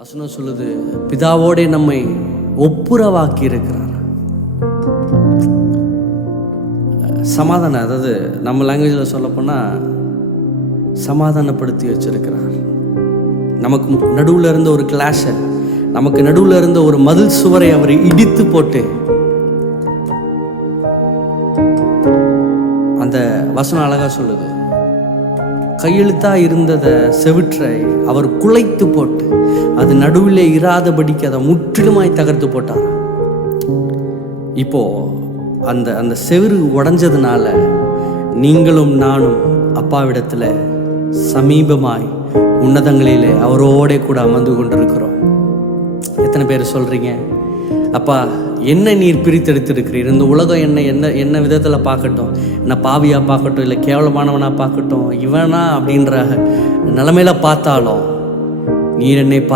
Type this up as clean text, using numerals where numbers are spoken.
வசனம் சொல்லுது, பிதாவோடே நம்மை ஒப்புரவாக்கி இருக்கிறார். சமாதானம், அதாவது நம்ம லாங்குவேஜில் சொல்ல போனால் சமாதானப்படுத்தி வச்சிருக்கிறார். நமக்கு நடுவில் இருந்த ஒரு கிளாஷை, நமக்கு நடுவில் இருந்த ஒரு மதில் சுவரை அவர் இடித்து போட்டு, அந்த வசனம் அழகா சொல்லுது, கையெழுத்தா இருந்ததை செவிற்றை அவர் குலைத்து போட்டு அது நடுவிலே இராதபடிக்கு அதை முற்றிலுமாய் தகர்த்து போட்டார். இப்போ அந்த அந்த செவிறு உடைஞ்சதுனால நீங்களும் நானும் அப்பாவிடத்துல சமீபமாய் உன்னதங்களிலே அவரோட கூட அமர்ந்து கொண்டிருக்கிறோம். எத்தனை பேர் சொல்றீங்க, அப்பா என்ன நீர் பிரித்தெடுத்திருக்கிறீர், இந்த உலகம் என்ன என்ன என்ன விதத்தில் பார்க்கட்டும், என்ன பாவியாக பார்க்கட்டும், இல்லை கேவலமானவனாக பார்க்கட்டும், இவனா அப்படின்ற நிலைமையில பார்த்தாலும் நீர் என்னை